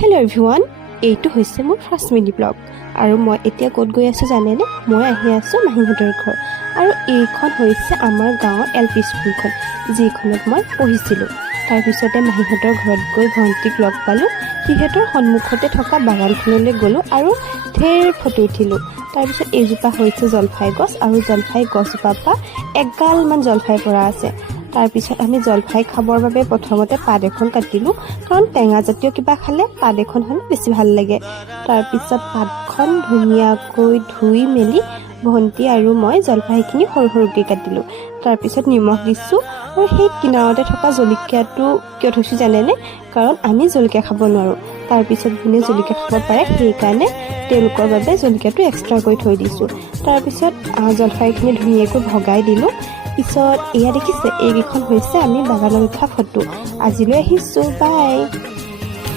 Hello' everyone, এইটো হৈছে মোৰ ফাৰ্ষ্ট মিনি ব্লগ আৰু মই এতিয়া ক'ত গৈ আছোঁ জানেনে? মই আহি আছোঁ মাহীহঁতৰ ঘৰ আৰু এইখন হৈছে আমাৰ গাঁৱৰ LP স্কুলখন, যিখনত মই পঢ়িছিলোঁ। তাৰপিছতে মাহীহঁতৰ ঘৰত গৈ ভণ্টিক লগ পালোঁ। সিহঁতৰ সন্মুখতে থকা বাগানখনলৈ গ'লোঁ আৰু ঢেৰ ফটো উঠিলোঁ। তাৰপিছত এইজোপা হৈছে জলফাই গছ আৰু জলফাই গছজোপাৰ পৰা এগালমান জলফাই পৰা আছে। তাৰপিছত আমি জলফাই খাবৰ বাবে প্ৰথমতে পাত এখন কাটিলোঁ, কাৰণ টেঙাজাতীয় কিবা খালে পাত এখন হ'লে বেছি ভাল লাগে। তাৰপিছত পাতখন ধুনীয়াকৈ ধুই মেলি ভণ্টি আৰু মই জলফাইখিনি সৰু সৰুকৈ কাটিলোঁ। তাৰপিছত নিমখ দিছোঁ আৰু সেই কিনাৰতে থকা জলকীয়াটো কিয় থৈছোঁ জানেনে? কাৰণ আমি জলকীয়া খাব নোৱাৰোঁ। তাৰপিছত যোনে জলকীয়া খাব পাৰে সেইকাৰণে তেওঁলোকৰ বাবে জলকীয়াটো এক্সট্ৰা কৰি থৈ দিছোঁ। তাৰপিছত জলফাইখিনি ধুনীয়াকৈ ভগাই দিলোঁ। পিছত এয়া দেখিছে, এইকেইখন হৈছে আমি বাগানত উঠা ফটো। আজিলৈ আহিছোঁ, বাই।